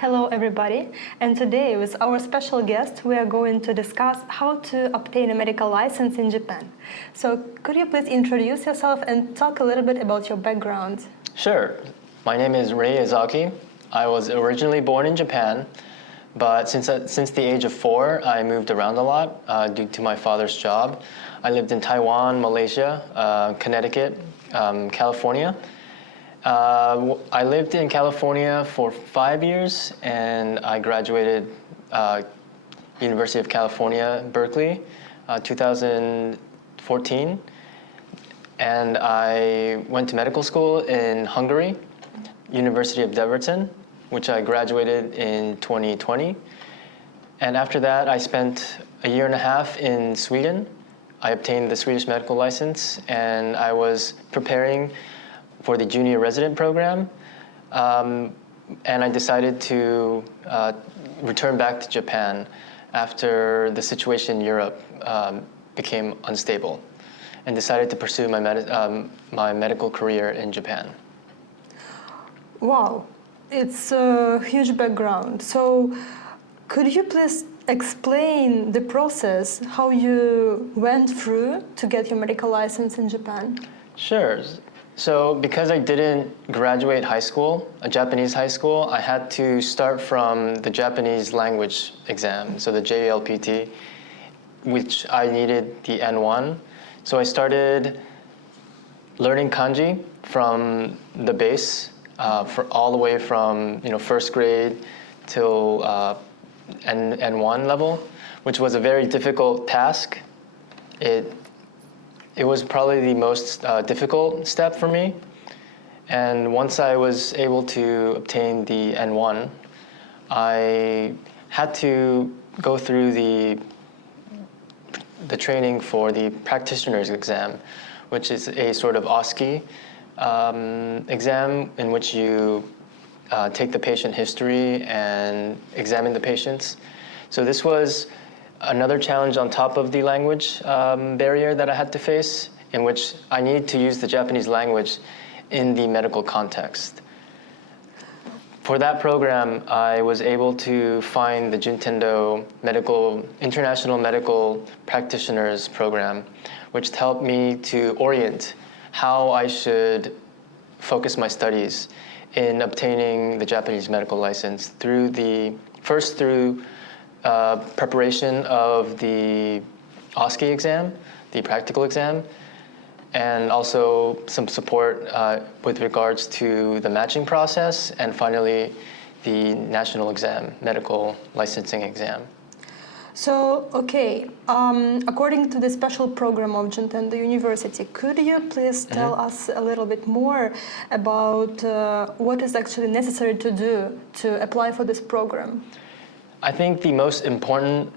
Hello everybody, and today with our special guest we are going to discuss how to obtain a medical license in Japan. So could you please introduce yourself and talk a little bit about your background? Sure. My name is Rei Izaki. I was originally born in Japan, but since the age of 4, I moved around a lot due to my father's job. I lived in Taiwan, Malaysia, Connecticut, California. I lived in California for 5 years, and I graduated University of California, Berkeley, 2014. And I went to medical school in Hungary, University of Debrecen, which I graduated in 2020. And after that, I spent a year and a half in Sweden. I obtained the Swedish medical license, and I was preparing for the junior resident program. And I decided to return back to Japan after the situation in Europe became unstable, and decided to pursue my medical career in Japan. Wow, it's a huge background. So could you please explain the process, how you went through to get your medical license in Japan? Sure. So because I didn't graduate high school, a Japanese high school, I had to start from the Japanese language exam, so the JLPT, which I needed the N1. So I started learning kanji from the base, for all the way from first grade till N1 level, which was a very difficult task. It was probably the most difficult step for me. And once I was able to obtain the N1, I had to go through the training for the practitioner's exam, which is a sort of OSCE exam in which you take the patient history and examine the patients. So this was another challenge on top of the language barrier that I had to face, in which I needed to use the Japanese language in the medical context. For that program, I was able to find the Juntendo International Medical Practitioners Program, which helped me to orient how I should focus my studies in obtaining the Japanese medical license through preparation of the OSCE exam, the practical exam, and also some support with regards to the matching process, and finally the national exam, medical licensing exam. So, okay, according to the special program of Juntendo University, could you please tell us a little bit more about what is actually necessary to do to apply for this program? I think the most important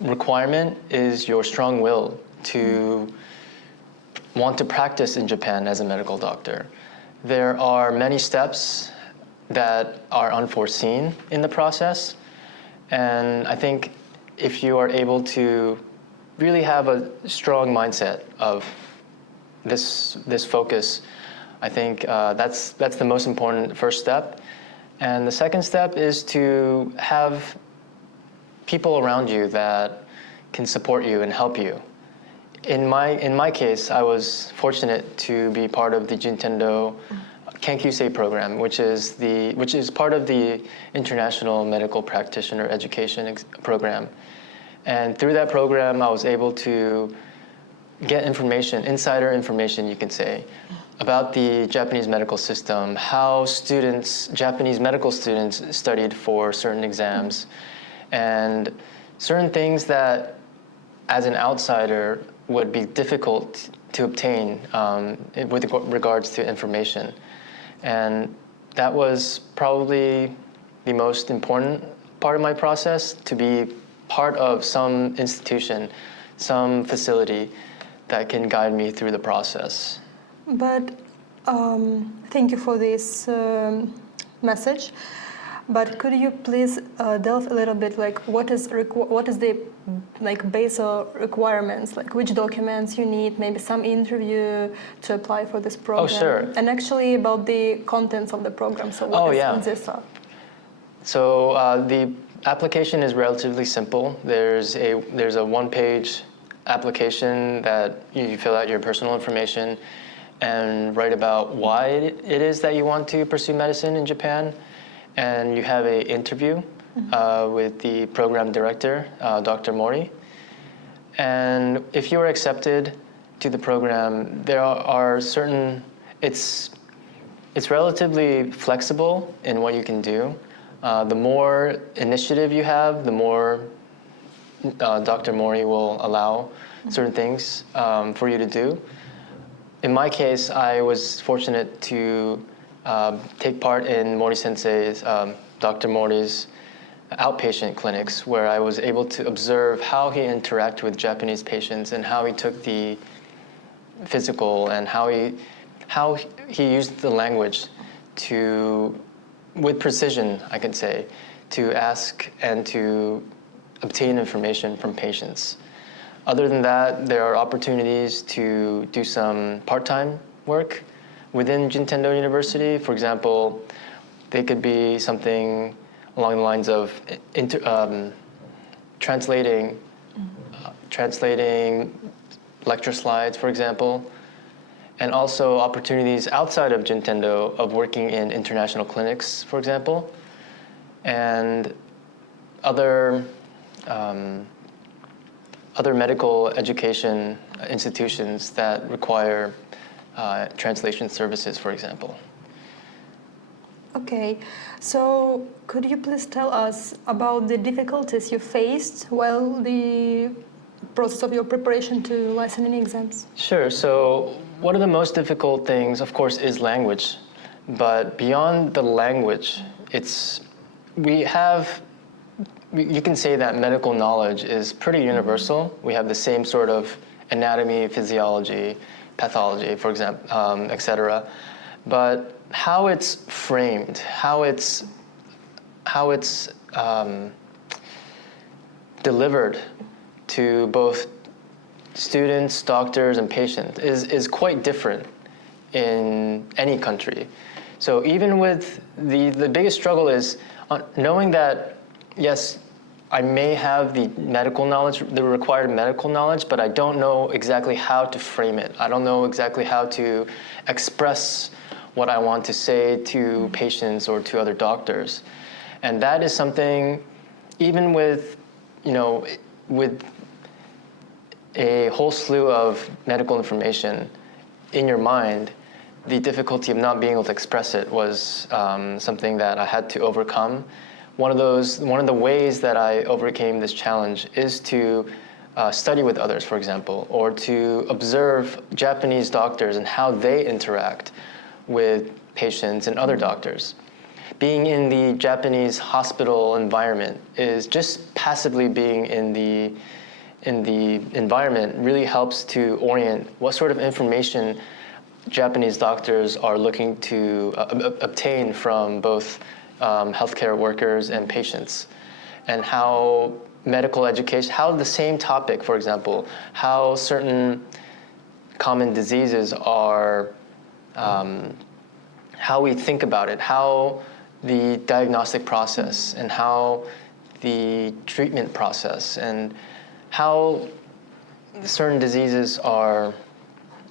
requirement is your strong will to want to practice in Japan as a medical doctor. There are many steps that are unforeseen in the process, and I think if you are able to really have a strong mindset of this focus, I think that's the most important first step. And the second step is to have people around you that can support you and help you. In my case, I was fortunate to be part of the Juntendo Kenkyusei program, which is part of the International Medical Practitioner Education program. And through that program, I was able to get information, insider information, you can say, about the Japanese medical system, how Japanese medical students studied for certain exams, and certain things that, as an outsider, would be difficult to obtain with regards to information. And that was probably the most important part of my process, to be part of some institution, some facility that can guide me through the process. But thank you for this message. But could you please delve a little bit, like what is the base requirements, like which documents you need, maybe some interview to apply for this program? Oh, sure. And actually about the contents of the program. So what consists of? So the application is relatively simple. There's a one-page application that you fill out your personal information and write about why it is that you want to pursue medicine in Japan. And you have an interview with the program director, Dr. Mori. And if you are accepted to the program, there are certain, it's relatively flexible in what you can do. The more initiative you have, the more Dr. Mori will allow certain things for you to do. In my case, I was fortunate to take part in Mori Sensei's, Dr. Mori's outpatient clinics, where I was able to observe how he interacted with Japanese patients and how he took the physical and how he used the language with precision, I could say, to ask and to obtain information from patients. Other than that, there are opportunities to do some part-time work within Jintendo University. For example, they could be something along the lines of translating lecture slides, for example, and also opportunities outside of Jintendo of working in international clinics, for example, and other medical education institutions that require translation services, for example. Okay, so could you please tell us about the difficulties you faced while the process of your preparation to licensing exams? Sure. So one of the most difficult things, of course, is language. But beyond the language, you can say that medical knowledge is pretty universal. We have the same sort of anatomy, physiology, pathology, for example, etc. But how it's framed, how it's delivered to both students, doctors, and patients is quite different in any country. So even with the biggest struggle is knowing that, yes, I may have the medical knowledge, the required medical knowledge, but I don't know exactly how to frame it. I don't know exactly how to express what I want to say to patients or to other doctors. And that is something, even with a whole slew of medical information in your mind, the difficulty of not being able to express it was something that I had to overcome. One of the ways that I overcame this challenge is to study with others, for example, or to observe Japanese doctors and how they interact with patients and other doctors. Being in the Japanese hospital environment is just passively being in the environment really helps to orient what sort of information Japanese doctors are looking to obtain from both healthcare workers and patients, and how medical education, how the same topic, for example, how certain common diseases are, how we think about it, how the diagnostic process and how the treatment process and how certain diseases are,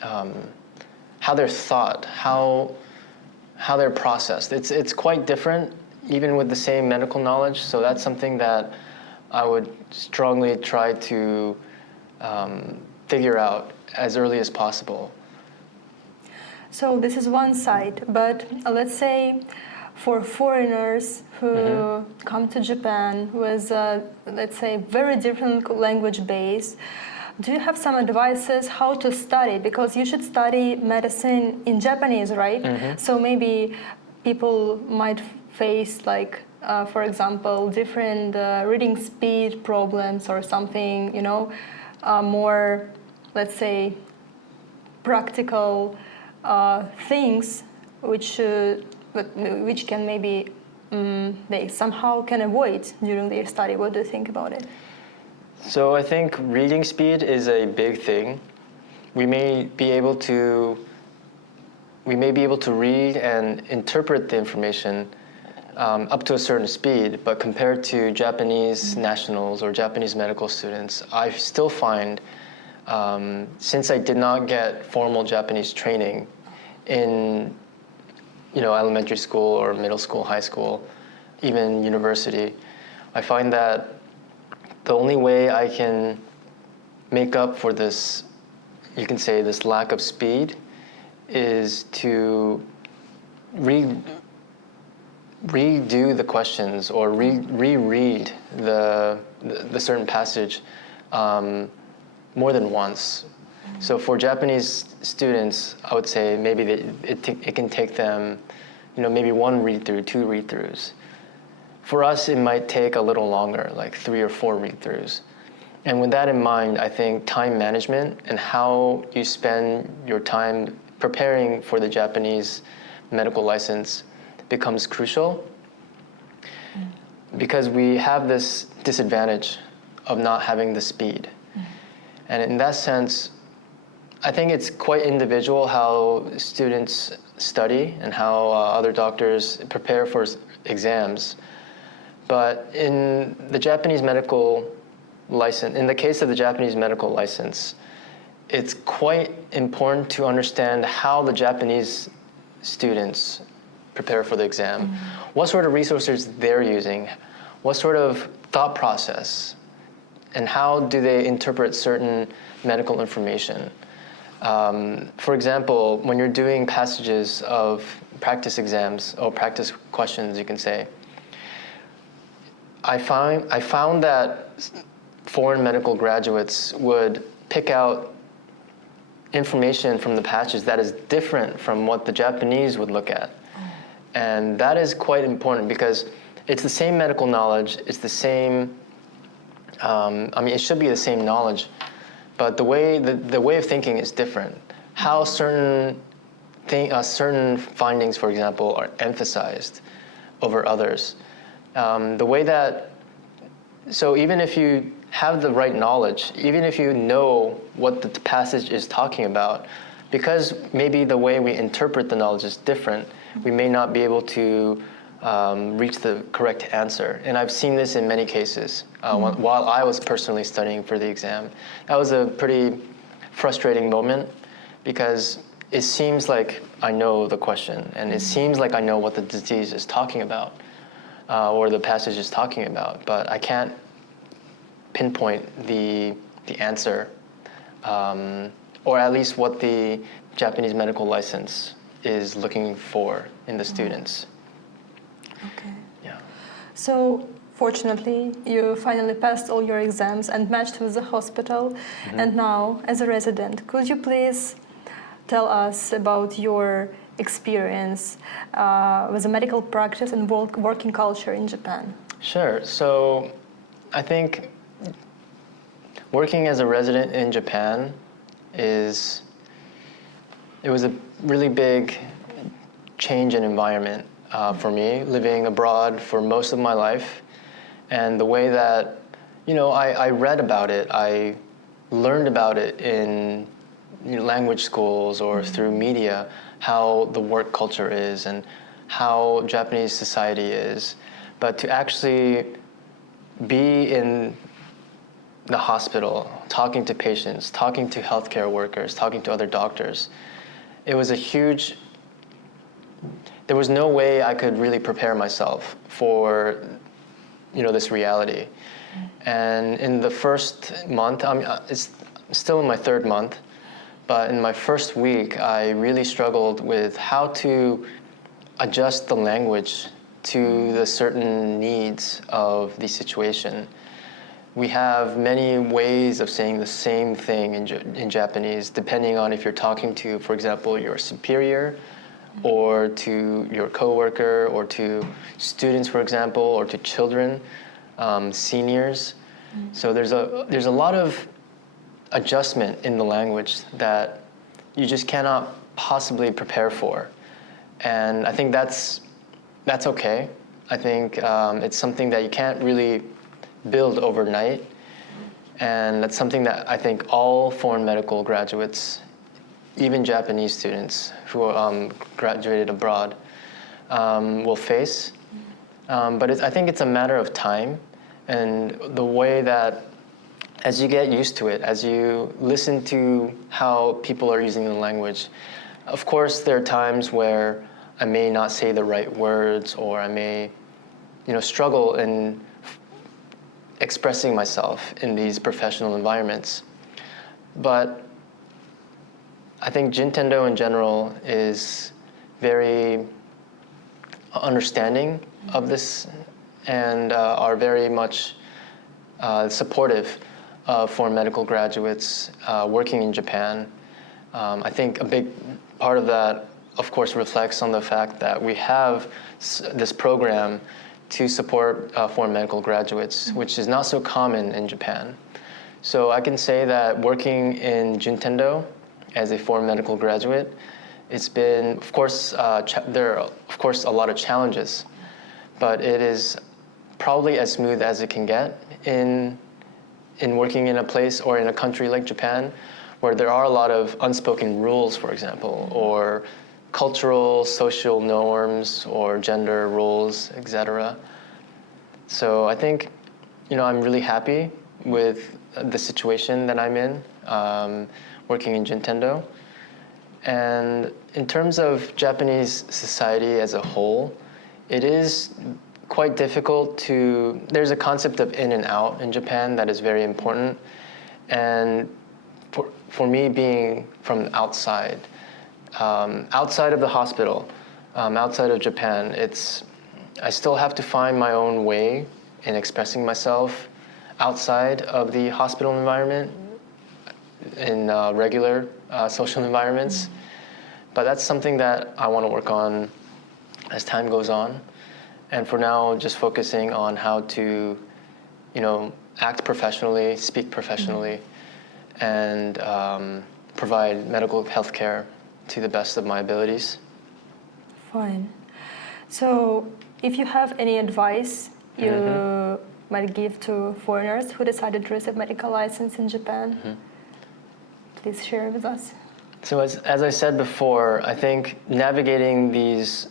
how they're thought, how they're processed. It's quite different, even with the same medical knowledge. So that's something that I would strongly try to figure out as early as possible. So this is one side, but let's say for foreigners who come to Japan with, let's say, very different language base, do you have some advices how to study? Because you should study medicine in Japanese, right? So maybe people might face, like, for example, different reading speed problems or something, more, let's say, practical things which can maybe they somehow can avoid during their study. What do you think about it? So I think reading speed is a big thing. We may be able to read and interpret the information up to a certain speed, but compared to Japanese nationals or Japanese medical students, I still find, since I did not get formal Japanese training in, elementary school or middle school, high school, even university, I find that the only way I can make up for this, you can say, this lack of speed, is to redo the questions or reread the certain passage more than once. So for Japanese students, I would say maybe it can take them, maybe one read-through, two read-throughs. For us, it might take a little longer, like 3 or 4 read-throughs. And with that in mind, I think time management and how you spend your time preparing for the Japanese medical license becomes crucial, because we have this disadvantage of not having the speed. And in that sense, I think it's quite individual how students study and how other doctors prepare for exams. But in the Japanese medical license, in the case of the Japanese medical license, it's quite important to understand how the Japanese students prepare for the exam, what sort of resources they're using, what sort of thought process, and how do they interpret certain medical information. For example, when you're doing passages of practice exams or practice questions, you can say, I found that foreign medical graduates would pick out information from the passage that is different from what the Japanese would look at. And that is quite important, because it's the same medical knowledge, it's the same, it should be the same knowledge, but the way of thinking is different. How certain findings, for example, are emphasized over others. The way that, so even if you have the right knowledge, even if you know what the passage is talking about, because maybe the way we interpret the knowledge is different, we may not be able to reach the correct answer. And I've seen this in many cases while I was personally studying for the exam. That was a pretty frustrating moment, because it seems like I know the question, and it seems like I know what the disease is talking about, or the passage is talking about, but I can't pinpoint the answer, or at least what the Japanese medical license is looking for in the students. Okay. Yeah. So fortunately, you finally passed all your exams and matched with the hospital. And now, as a resident, could you please tell us about your experience with the medical practice and working culture in Japan? Sure. So I think working as a resident in Japan it was a really big change in environment for me, living abroad for most of my life. And the way that, I read about it, I learned about it in language schools or through media, how the work culture is and how Japanese society is. But to actually be in the hospital, talking to patients, talking to healthcare workers, talking to other doctors, it was a huge, there was no way I could really prepare myself for, this reality. And in the first month, it's still in my 3rd month, but in my first week, I really struggled with how to adjust the language to the certain needs of the situation. We have many ways of saying the same thing in Japanese, depending on if you're talking to, for example, your superior, or to your coworker, or to students, for example, or to children, seniors. So there's a lot of adjustment in the language that you just cannot possibly prepare for. And I think that's okay. I think it's something that you can't really build overnight. And that's something that I think all foreign medical graduates, even Japanese students who graduated abroad, will face. I think it's a matter of time and the way that as you get used to it, as you listen to how people are using the language, of course there are times where I may not say the right words or I may, struggle in expressing myself in these professional environments. But I think Jintendo in general is very understanding of this and are very much supportive of foreign medical graduates working in Japan. I think a big part of that, of course, reflects on the fact that we have this program to support foreign medical graduates, which is not so common in Japan. So I can say that working in Jintendo as a foreign medical graduate, it's been, of course, there are, of course, a lot of challenges, but it is probably as smooth as it can get in working in a place or in a country like Japan, where there are a lot of unspoken rules, for example, or cultural, social norms, or gender roles, etc. So I think, I'm really happy with the situation that I'm in, working in Jintendo. And in terms of Japanese society as a whole, it is quite difficult there's a concept of in and out in Japan that is very important. And for me being from outside of the hospital, outside of Japan, I still have to find my own way in expressing myself outside of the hospital environment in regular social environments. But that's something that I want to work on as time goes on. And for now, just focusing on how to, act professionally, speak professionally, and provide medical health care to the best of my abilities. Fine. So if you have any advice you might give to foreigners who decided to receive medical license in Japan, please share with us. So as I said before, I think navigating these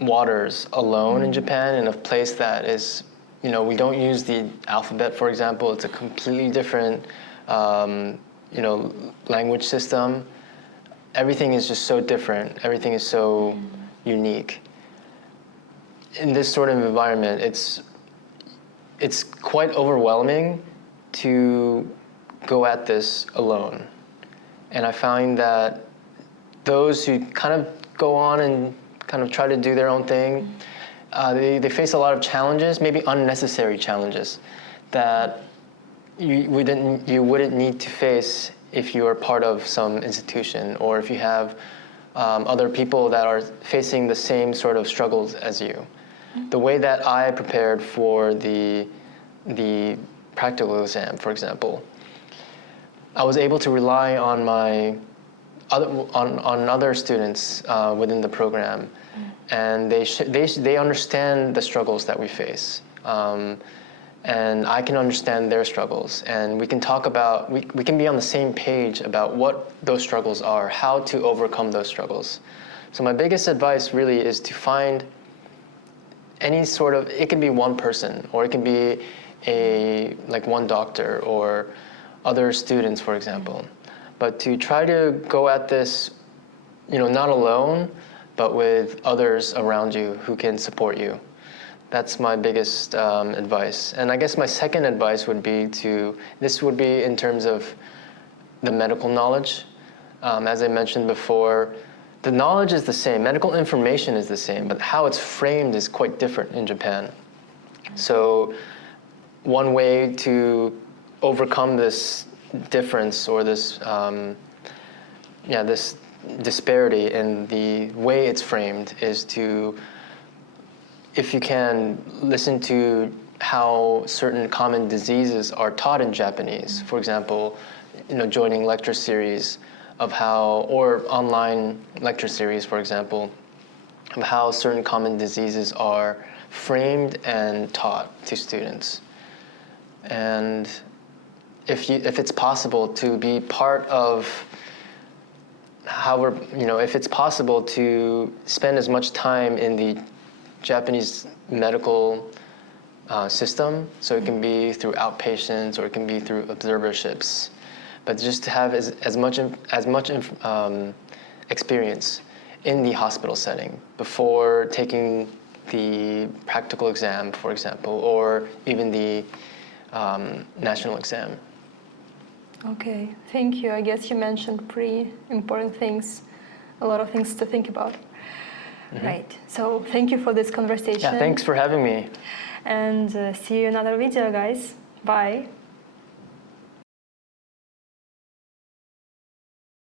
waters alone in Japan in a place that is, we don't use the alphabet, for example. It's a completely different, language system. Everything is just so different. Everything is so unique. In this sort of environment, it's quite overwhelming to go at this alone. And I find that those who kind of go on and kind of try to do their own thing, they face a lot of challenges, maybe unnecessary challenges, that you wouldn't need to face if you are part of some institution or if you have other people that are facing the same sort of struggles as you. The way that I prepared for the practical exam, for example, I was able to rely on other students within the program, and they understand the struggles that we face, and I can understand their struggles, and we can talk about we can be on the same page about what those struggles are, how to overcome those struggles. So my biggest advice really is to find any sort of, it can be one person, or it can be one doctor or other students, for example, but to try to go at this, not alone, but with others around you who can support you. That's my biggest advice. And I guess my second advice would be this would be in terms of the medical knowledge. As I mentioned before, the knowledge is the same, medical information is the same, but how it's framed is quite different in Japan. So one way to overcome this difference or this this disparity in the way it's framed is to, if you can, listen to how certain common diseases are taught in Japanese. For example, joining lecture series of how, or online lecture series, for example, of how certain common diseases are framed and taught to students. And if it's possible to be part of how if it's possible to spend as much time in the Japanese medical system. So it can be through outpatients or it can be through observerships. But just to have as much experience in the hospital setting before taking the practical exam, for example, or even the national exam. Okay, thank you. I guess you mentioned pretty important things, a lot of things to think about. Right, so thank you for this conversation. Yeah, thanks for having me. And see you in another video, guys. Bye.